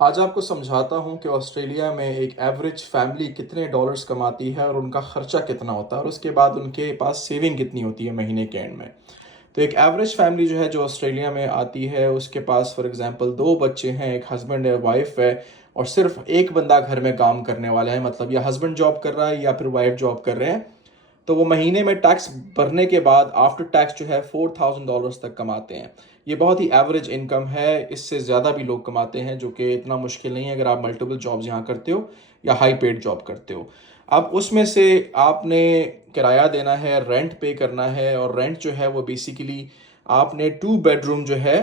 आज आपको समझाता हूँ कि ऑस्ट्रेलिया में एक एवरेज फैमिली कितने डॉलर्स कमाती है और उनका खर्चा कितना होता है और उसके बाद उनके पास सेविंग कितनी होती है महीने के एंड में। तो एक एवरेज फैमिली जो है जो ऑस्ट्रेलिया में आती है उसके पास फॉर एग्जांपल दो बच्चे हैं, एक हस्बैंड है, वाइफ है और सिर्फ एक बंदा घर में काम करने वाला है, मतलब या हस्बैंड जॉब कर रहा है या फिर वाइफ जॉब कर रहे हैं। तो वो महीने में टैक्स भरने के बाद आफ्टर टैक्स जो है $4,000 तक कमाते हैं। ये बहुत ही एवरेज इनकम है, इससे ज़्यादा भी लोग कमाते हैं जो कि इतना मुश्किल नहीं है अगर आप मल्टीपल जॉब्स यहाँ करते हो या हाई पेड जॉब करते हो। अब उसमें से आपने किराया देना है, रेंट पे करना है और रेंट जो है वो बेसिकली आपने 2 बेडरूम जो है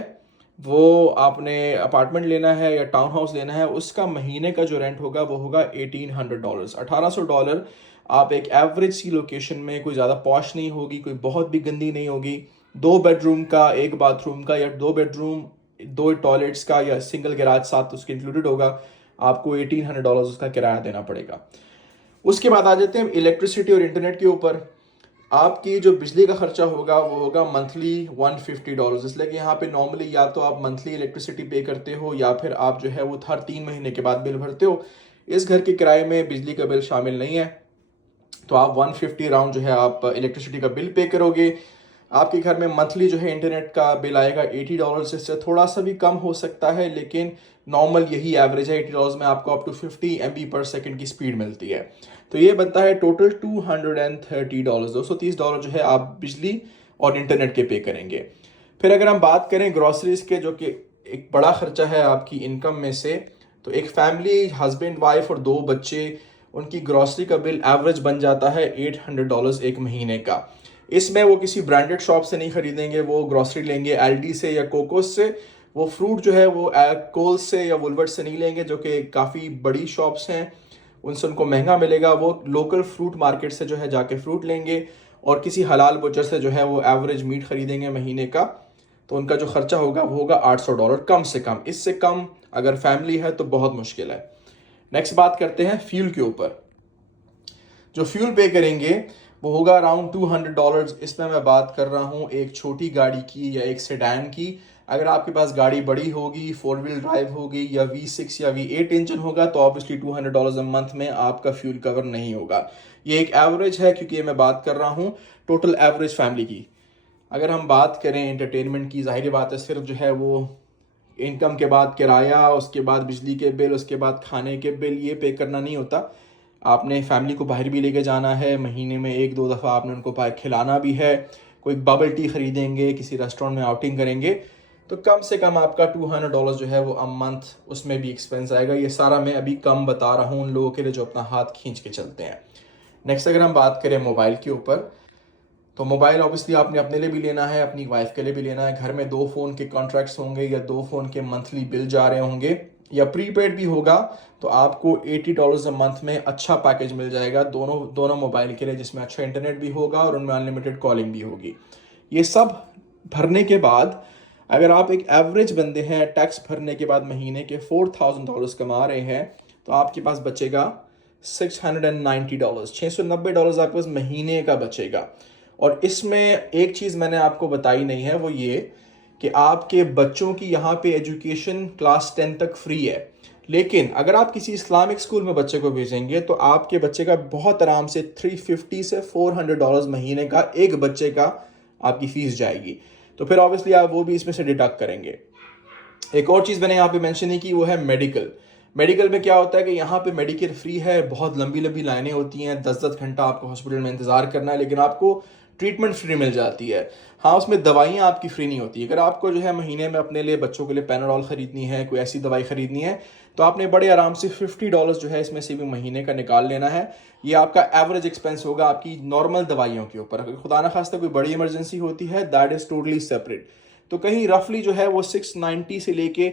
वो आपने अपार्टमेंट लेना है या टाउन हाउस लेना है, उसका महीने का जो रेंट होगा वो होगा $1,800, $1,800। आप एक एवरेज सी लोकेशन में, कोई ज़्यादा पॉश नहीं होगी, कोई बहुत भी गंदी नहीं होगी, 2 बेडरूम का, एक बाथरूम का या 2 बेडरूम, 2 टॉयलेट्स का या सिंगल गैराज साथ उसके इंक्लूडेड होगा, आपको $1,800 उसका किराया देना पड़ेगा। उसके बाद आ जाते हैं इलेक्ट्रिसिटी और इंटरनेट के ऊपर। आपकी जो बिजली का खर्चा होगा वो होगा मंथली $150, इसलिए कि यहाँ पे नॉर्मली या तो आप मंथली इलेक्ट्रिसिटी पे करते हो या फिर आप जो है वो हर 3 महीने के बाद बिल भरते हो। इस घर के किराए में बिजली का बिल शामिल नहीं है, तो आप 150 राउंड जो है आप इलेक्ट्रिसिटी का बिल पे करोगे। आपके घर में मंथली जो है इंटरनेट का बिल आएगा $80, इससे थोड़ा सा भी कम हो सकता है लेकिन नॉर्मल यही एवरेज है। $80 में आपको अप टू 50 MB/सेकेंड की स्पीड मिलती है। तो ये बनता है टोटल $230, $230 जो है आप बिजली और इंटरनेट के पे करेंगे। फिर अगर हम बात करें ग्रॉसरीज के, जो कि एक बड़ा खर्चा है आपकी इनकम में से, तो एक फैमिली हस्बैंड वाइफ और 2 बच्चे, उनकी ग्रॉसरी का बिल एवरेज बन जाता है $800 एक महीने का। इसमें वो किसी ब्रांडेड शॉप से नहीं खरीदेंगे, वो ग्रॉसरी लेंगे एलडी से या कोकोस से। वो फ्रूट जो है वो कोल्स से या वुलवर्ट से नहीं लेंगे जो कि काफ़ी बड़ी शॉप्स हैं, उनसे उनको महंगा मिलेगा। वो लोकल फ्रूट मार्केट से जो है जाके फ्रूट लेंगे और किसी हलाल बुचर से जो है वो एवरेज मीट खरीदेंगे महीने का। तो उनका जो खर्चा होगा वो होगा $800 कम से कम। इससे कम अगर फैमिली है तो बहुत मुश्किल है। नेक्स्ट बात करते हैं फ्यूल के ऊपर। जो फ्यूल पे करेंगे वो होगा अराउंड $200। इसमें मैं बात कर रहा हूँ एक छोटी गाड़ी की या एक सेडान की। अगर आपके पास गाड़ी बड़ी होगी, 4 व्हील ड्राइव होगी या V6 या V8 इंजन होगा तो ऑब्वियसली $200 अ मंथ में आपका फ्यूल कवर नहीं होगा। ये एक एवरेज है क्योंकि ये मैं बात कर रहा हूँ टोटल एवरेज फैमिली की। अगर हम बात करें एंटरटेनमेंट की, जाहिर बात है सिर्फ जो है वो इनकम के बाद किराया, उसके बाद बिजली के बिल, उसके बाद खाने के बिल, ये पे करना नहीं होता। आपने फैमिली को बाहर भी लेके जाना है, महीने में 1-2 दफ़ा आपने उनको बाहर खिलाना भी है, कोई बबल टी खरीदेंगे, किसी रेस्टोरेंट में आउटिंग करेंगे, तो कम से कम आपका $200 जो है वो अ मंथ उसमें भी एक्सपेंस आएगा। ये सारा मैं अभी कम बता रहा हूँ उन लोगों के लिए जो अपना हाथ खींच के चलते हैं। नेक्स्ट अगर हम बात करें मोबाइल के ऊपर, तो मोबाइल ऑब्वियसली आपने अपने लिए भी लेना है, अपनी वाइफ के लिए भी लेना है। घर में 2 फ़ोन के कॉन्ट्रैक्ट्स होंगे या 2 फ़ोन के मंथली बिल जा रहे होंगे या प्रीपेड भी होगा, तो आपको $80 अ मंथ में अच्छा पैकेज मिल जाएगा दोनों दोनों मोबाइल के लिए, जिसमें अच्छा इंटरनेट भी होगा और उनमें अनलिमिटेड कॉलिंग भी होगी। ये सब भरने के बाद अगर आप एक एवरेज बंदे हैं, टैक्स भरने के बाद महीने के $4,000 कमा रहे हैं, तो आपके पास बचेगा $690, $690 आपके पास महीने का बचेगा। और इसमें एक चीज़ मैंने आपको बताई नहीं है, वो ये कि आपके बच्चों की यहाँ पे एजुकेशन क्लास 10 तक फ्री है। लेकिन अगर आप किसी इस्लामिक स्कूल में बच्चे को भेजेंगे तो आपके बच्चे का बहुत आराम से $350 से $400 महीने का एक बच्चे का आपकी फ़ीस जाएगी। तो फिर ऑब्वियसली आप वो भी इसमें से डिडक्ट करेंगे। एक और चीज़ मैंने यहाँ पे मेंशन नहीं की, वो है मेडिकल। मेडिकल में क्या होता है कि यहाँ पे मेडिकेयर फ्री है, बहुत लंबी लंबी लाइनें होती हैं, 10-10 घंटा आपको हॉस्पिटल में इंतज़ार करना है, लेकिन आपको ट्रीटमेंट फ्री मिल जाती है। हाँ, उसमें दवाइयाँ आपकी फ्री नहीं होती। अगर आपको जो है महीने में अपने लिए, बच्चों के लिए पैनाडोल ख़रीदनी है, कोई ऐसी दवाई ख़रीदनी है, तो आपने बड़े आराम से $50 जो है इसमें से भी महीने का निकाल लेना है। ये आपका एवरेज एक्सपेंस होगा आपकी नॉर्मल दवाइयों के ऊपर। अगर खुदा ना खास्ता कोई बड़ी इमरजेंसी होती है, दैट इज़ टोटली सेपरेट। तो कहीं रफली जो है वो 690 से लेके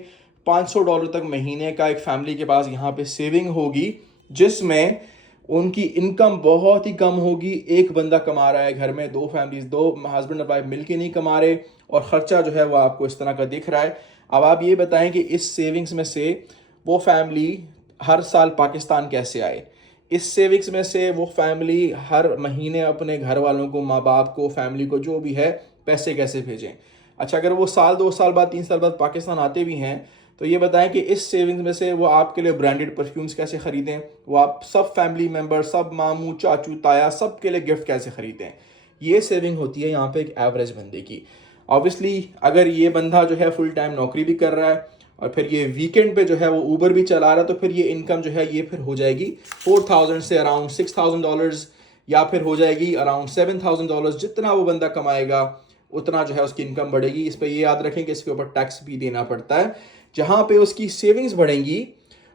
$500 तक महीने का एक फैमिली के पास यहाँ पे सेविंग होगी, जिसमें उनकी इनकम बहुत ही कम होगी। एक बंदा कमा रहा है घर में, 2 फैमिलीज, 2 हस्बैंड और वाइफ मिलके नहीं कमा रहे और ख़र्चा जो है वो आपको इस तरह का दिख रहा है। अब आप ये बताएं कि इस सेविंग्स में से वो फैमिली हर साल पाकिस्तान कैसे आए? इस सेविंग्स में से वो फैमिली हर महीने अपने घर वालों को, माँ बाप को, फैमिली को, जो भी है, पैसे कैसे भेजें? अच्छा, अगर वो साल, 2 साल बाद, 3 साल बाद पाकिस्तान आते भी हैं तो ये बताएं कि इस सेविंग्स में से वो आपके लिए ब्रांडेड परफ्यूम्स कैसे ख़रीदें, वो आप सब फैमिली मेम्बर, सब मामू चाचू ताया सब के लिए गिफ्ट कैसे ख़रीदें। ये सेविंग होती है यहाँ पे एक एवरेज बंदे की। ऑब्वियसली अगर ये बंदा जो है फुल टाइम नौकरी भी कर रहा है और फिर ये वीकेंड पे जो है वो ऊबर भी चला रहा है, तो फिर ये इनकम जो है ये फिर हो जाएगी 4000 से अराउंड $6000, या फिर हो जाएगी अराउंड $7000। जितना वो बंदा कमाएगा उतना जो है उसकी इनकम बढ़ेगी। इस पर ये याद रखें कि इसके ऊपर टैक्स भी देना पड़ता है। जहाँ पे उसकी सेविंग्स बढ़ेंगी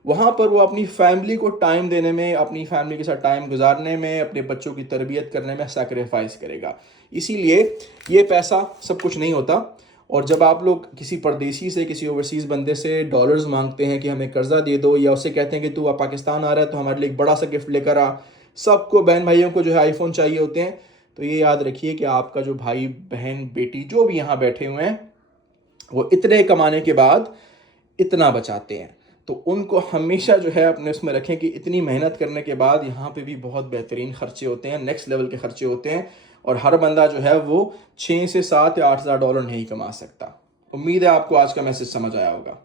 वहाँ पर वो अपनी फैमिली को टाइम देने में, अपनी फैमिली के साथ टाइम गुजारने में, अपने बच्चों की तरबियत करने में सैक्रिफाइस करेगा। इसीलिए ये पैसा सब कुछ नहीं होता। और जब आप लोग किसी परदेसी से, किसी ओवरसीज़ बंदे से डॉलर्स मांगते हैं कि हमें कर्जा दे दो, या उससे कहते हैं कि तू पाकिस्तान आ रहा है तो हमारे लिए एक बड़ा सा गिफ्ट लेकर आ, सबको बहन भाइयों को जो है आईफोन चाहिए होते हैं, तो ये याद रखिए कि आपका जो भाई बहन बेटी जो भी यहाँ बैठे हुए हैं वो इतने कमाने के बाद इतना बचाते हैं। तो उनको हमेशा जो है अपने उसमें रखें कि इतनी मेहनत करने के बाद यहाँ पे भी बहुत बेहतरीन खर्चे होते हैं, नेक्स्ट लेवल के खर्चे होते हैं। और हर बंदा जो है वो 6 से 7 या $8000 नहीं कमा सकता। उम्मीद है आपको आज का मैसेज समझ आया होगा।